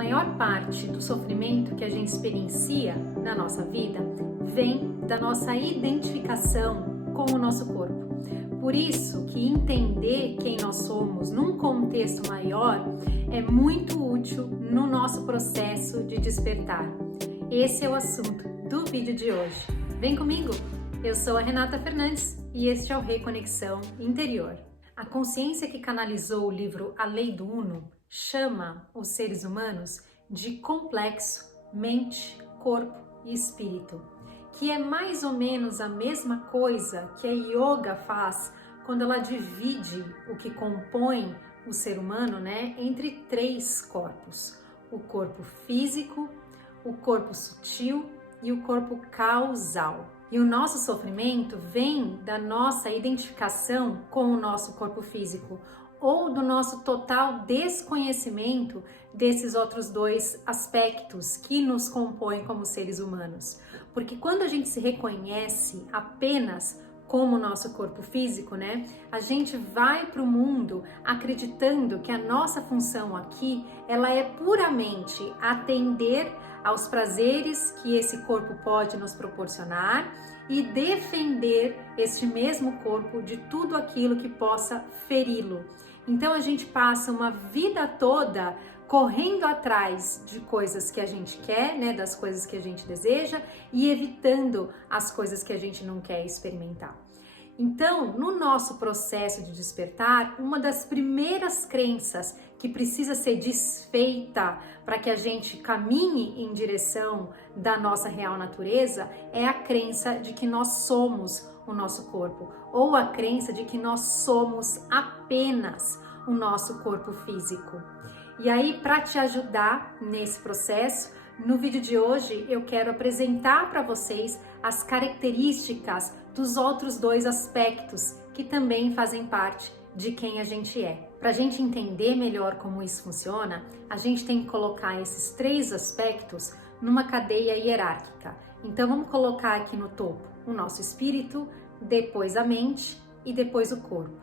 maior parte do sofrimento que a gente experiencia na nossa vida vem da nossa identificação com o nosso corpo. Por isso que entender quem nós somos num contexto maior é muito útil no nosso processo de despertar. Esse é o assunto do vídeo de hoje. Vem comigo! Eu sou a Renata Fernandes e este é o Reconexão Interior. A consciência que canalizou o livro A Lei do Uno chama os seres humanos de complexo mente, corpo e espírito, que é mais ou menos a mesma coisa que a yoga faz quando ela divide o que compõe o ser humano, entre 3 corpos: o corpo físico, o corpo sutil e o corpo causal. E o nosso sofrimento vem da nossa identificação com o nosso corpo físico ou do nosso total desconhecimento desses outros 2 aspectos que nos compõem como seres humanos. Porque quando a gente se reconhece apenas como o nosso corpo físico, a gente vai para o mundo acreditando que a nossa função aqui, ela é puramente atender aos prazeres que esse corpo pode nos proporcionar e defender este mesmo corpo de tudo aquilo que possa feri-lo. Então a gente passa uma vida toda correndo atrás de coisas que a gente quer, das coisas que a gente deseja e evitando as coisas que a gente não quer experimentar. Então, no nosso processo de despertar, uma das primeiras crenças que precisa ser desfeita para que a gente caminhe em direção da nossa real natureza é a crença de que nós somos o nosso corpo, ou a crença de que nós somos apenas o nosso corpo físico. E aí, para te ajudar nesse processo, no vídeo de hoje eu quero apresentar para vocês as características dos outros 2 aspectos que também fazem parte de quem a gente é. Para a gente entender melhor como isso funciona, a gente tem que colocar esses 3 aspectos numa cadeia hierárquica. Então vamos colocar aqui no topo o nosso espírito, depois a mente e depois o corpo.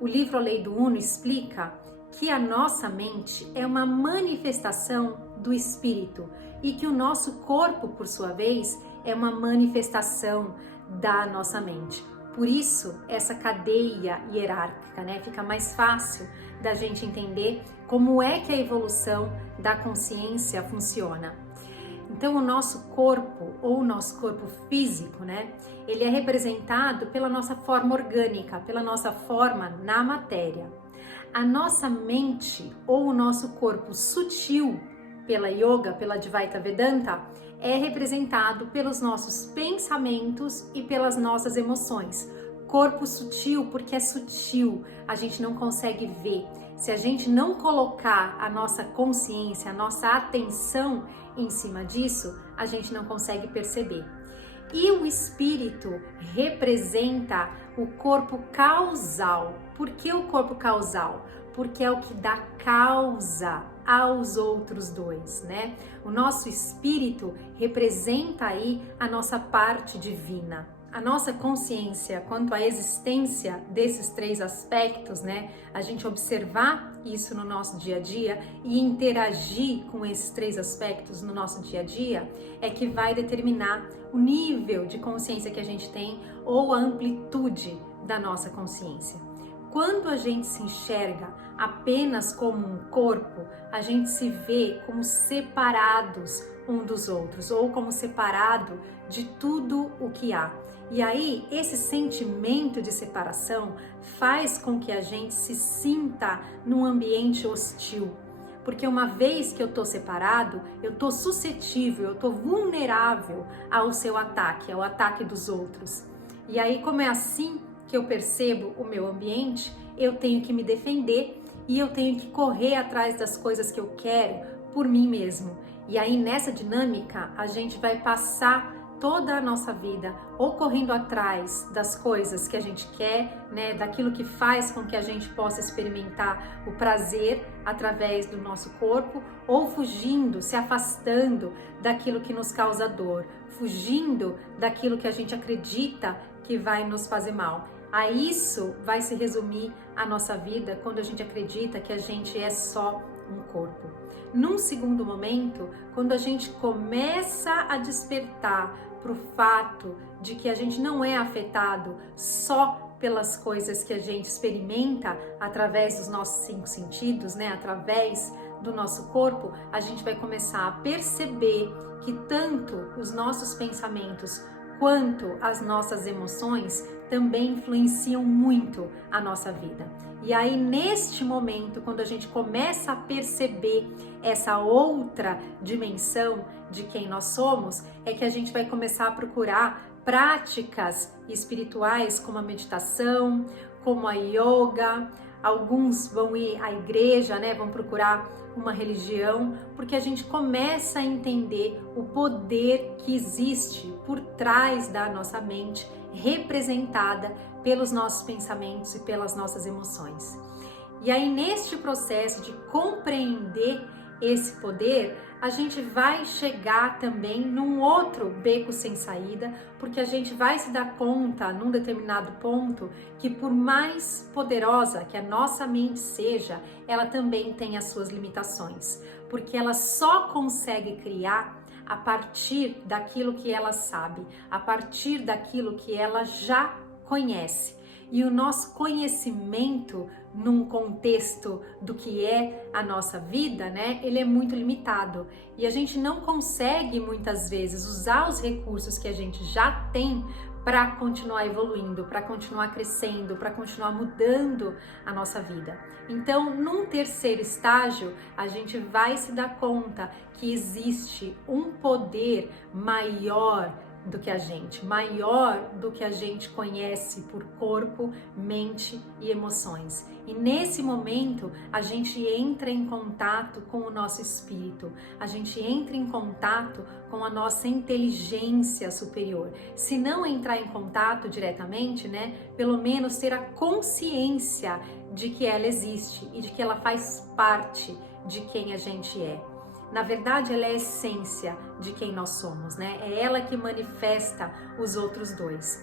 O livro A Lei do Uno explica que a nossa mente é uma manifestação do espírito e que o nosso corpo, por sua vez, é uma manifestação da nossa mente. Por isso, essa cadeia hierárquica, fica mais fácil da gente entender como é que a evolução da consciência funciona. Então, o nosso corpo, ou o nosso corpo físico, ele é representado pela nossa forma orgânica, pela nossa forma na matéria. A nossa mente, ou o nosso corpo sutil, pela yoga, pela Advaita Vedanta, é representado pelos nossos pensamentos e pelas nossas emoções. Corpo sutil, porque é sutil, a gente não consegue ver. Se a gente não colocar a nossa consciência, a nossa atenção em cima disso, a gente não consegue perceber. E o espírito representa o corpo causal. Por que o corpo causal? Porque é o que dá causa aos outros 2, O nosso espírito representa aí a nossa parte divina. A nossa consciência quanto à existência desses 3 aspectos, a gente observar isso no nosso dia a dia e interagir com esses 3 aspectos no nosso dia a dia é que vai determinar o nível de consciência que a gente tem ou a amplitude da nossa consciência. Quando a gente se enxerga apenas como um corpo, a gente se vê como separados um dos outros ou como separado de tudo o que há. E aí, esse sentimento de separação faz com que a gente se sinta num ambiente hostil. Porque uma vez que eu tô separado, eu tô suscetível, eu tô vulnerável ao seu ataque, ao ataque dos outros. E aí, como é assim que eu percebo o meu ambiente, eu tenho que me defender e eu tenho que correr atrás das coisas que eu quero por mim mesmo. E aí, nessa dinâmica, a gente vai passar toda a nossa vida ou correndo atrás das coisas que a gente quer, daquilo que faz com que a gente possa experimentar o prazer através do nosso corpo, ou fugindo, se afastando daquilo que nos causa dor, fugindo daquilo que a gente acredita que vai nos fazer mal. A isso vai se resumir a nossa vida quando a gente acredita que a gente é só um corpo. Num segundo momento, quando a gente começa a despertar para o fato de que a gente não é afetado só pelas coisas que a gente experimenta através dos nossos 5 sentidos, né? Através do nosso corpo, a gente vai começar a perceber que tanto os nossos pensamentos quanto as nossas emoções também influenciam muito a nossa vida. E aí, neste momento, quando a gente começa a perceber essa outra dimensão de quem nós somos, é que a gente vai começar a procurar práticas espirituais como a meditação, como a yoga. Alguns vão ir à igreja, né? Vão procurar uma religião, porque a gente começa a entender o poder que existe por trás da nossa mente, representada pelos nossos pensamentos e pelas nossas emoções. E aí, neste processo de compreender esse poder, a gente vai chegar também num outro beco sem saída, porque a gente vai se dar conta num determinado ponto que, por mais poderosa que a nossa mente seja, ela também tem as suas limitações, porque ela só consegue criar a partir daquilo que ela sabe, a partir daquilo que ela já conhece. E o nosso conhecimento num contexto do que é a nossa vida, né, ele é muito limitado. E a gente não consegue muitas vezes usar os recursos que a gente já tem para continuar evoluindo, para continuar crescendo, para continuar mudando a nossa vida. Então, num terceiro estágio, a gente vai se dar conta que existe um poder maior do que a gente, maior do que a gente conhece por corpo, mente e emoções. E nesse momento a gente entra em contato com o nosso espírito, a gente entra em contato com a nossa inteligência superior. Se não entrar em contato diretamente, né, pelo menos ter a consciência de que ela existe e de que ela faz parte de quem a gente é. Na verdade, ela é a essência de quem nós somos, né? É ela que manifesta os outros dois.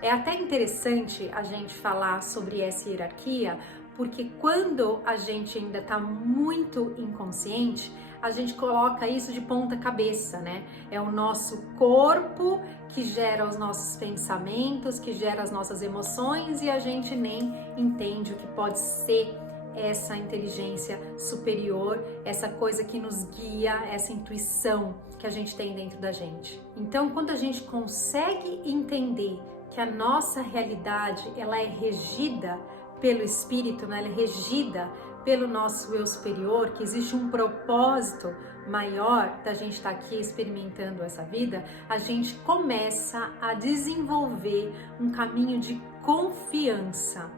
É até interessante a gente falar sobre essa hierarquia, porque quando a gente ainda está muito inconsciente, a gente coloca isso de ponta cabeça, né? É o nosso corpo que gera os nossos pensamentos, que gera as nossas emoções, e a gente nem entende o que pode ser essa inteligência superior, essa coisa que nos guia, essa intuição que a gente tem dentro da gente. Então, quando a gente consegue entender que a nossa realidade, ela é regida pelo espírito, né? Ela é regida pelo nosso eu superior, que existe um propósito maior da gente estar aqui experimentando essa vida, a gente começa a desenvolver um caminho de confiança.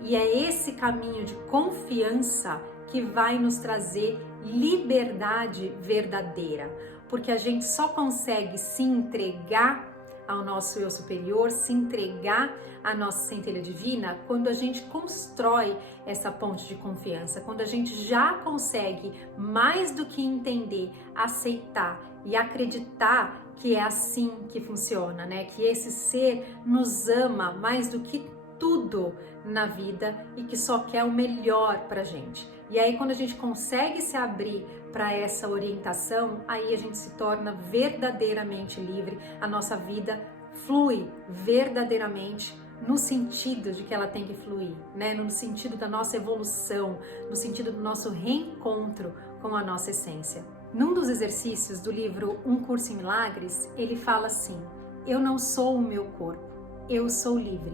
E é esse caminho de confiança que vai nos trazer liberdade verdadeira, porque a gente só consegue se entregar ao nosso eu superior, se entregar à nossa centelha divina, quando a gente constrói essa ponte de confiança, quando a gente já consegue, mais do que entender, aceitar e acreditar que é assim que funciona, né? Que esse ser nos ama mais do que tudo na vida e que só quer o melhor pra gente. E aí, quando a gente consegue se abrir para essa orientação, aí a gente se torna verdadeiramente livre, a nossa vida flui verdadeiramente no sentido de que ela tem que fluir, né? No sentido da nossa evolução, no sentido do nosso reencontro com a nossa essência. Num dos exercícios do livro Um Curso em Milagres, ele fala assim: eu não sou o meu corpo, eu sou livre.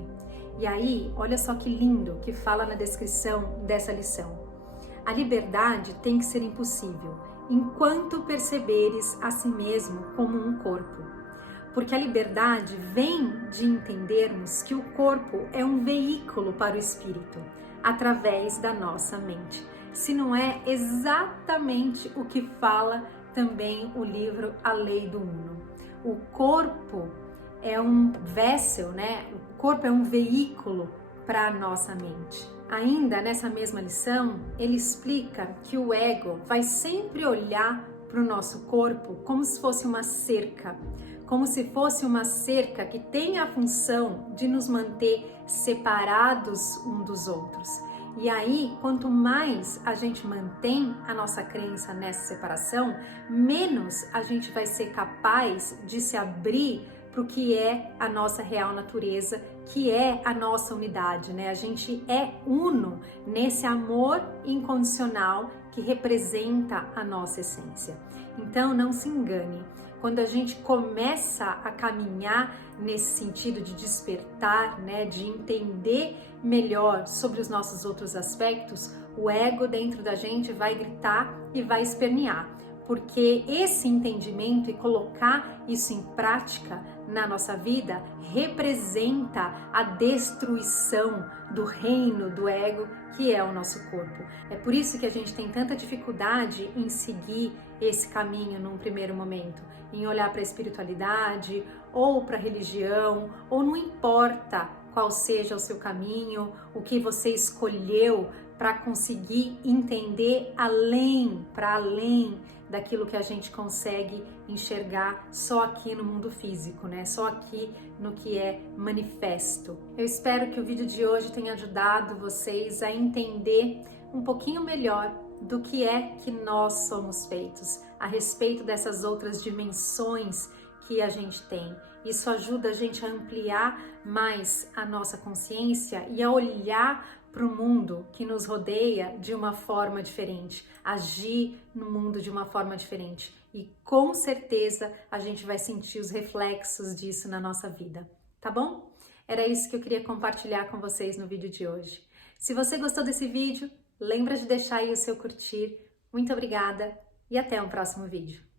E aí, olha só que lindo que fala na descrição dessa lição. A liberdade tem que ser impossível, enquanto perceberes a si mesmo como um corpo. Porque a liberdade vem de entendermos que o corpo é um veículo para o espírito, através da nossa mente. Se não é exatamente o que fala também o livro A Lei do Uno. O corpo é um vessel, né? O corpo é um veículo para a nossa mente. Ainda nessa mesma lição, ele explica que o ego vai sempre olhar para o nosso corpo como se fosse uma cerca, como se fosse uma cerca que tem a função de nos manter separados um dos outros. E aí, quanto mais a gente mantém a nossa crença nessa separação, menos a gente vai ser capaz de se abrir para o que é a nossa real natureza, que é a nossa unidade, né? A gente é uno nesse amor incondicional que representa a nossa essência. Então, não se engane. Quando a gente começa a caminhar nesse sentido de despertar, né, de entender melhor sobre os nossos outros aspectos, o ego dentro da gente vai gritar e vai espernear, porque esse entendimento e colocar isso em prática na nossa vida representa a destruição do reino do ego, que é o nosso corpo. É por isso que a gente tem tanta dificuldade em seguir esse caminho num primeiro momento, em olhar para a espiritualidade ou para a religião, ou não importa qual seja o seu caminho, o que você escolheu para conseguir entender para além daquilo que a gente consegue enxergar só aqui no mundo físico, né? Só aqui no que é manifesto. Eu espero que o vídeo de hoje tenha ajudado vocês a entender um pouquinho melhor do que é que nós somos feitos, a respeito dessas outras dimensões que a gente tem. Isso ajuda a gente a ampliar mais a nossa consciência e a olhar para o mundo que nos rodeia de uma forma diferente, agir no mundo de uma forma diferente. E com certeza a gente vai sentir os reflexos disso na nossa vida, tá bom? Era isso que eu queria compartilhar com vocês no vídeo de hoje. Se você gostou desse vídeo, lembra de deixar aí o seu curtir. Muito obrigada e até um próximo vídeo.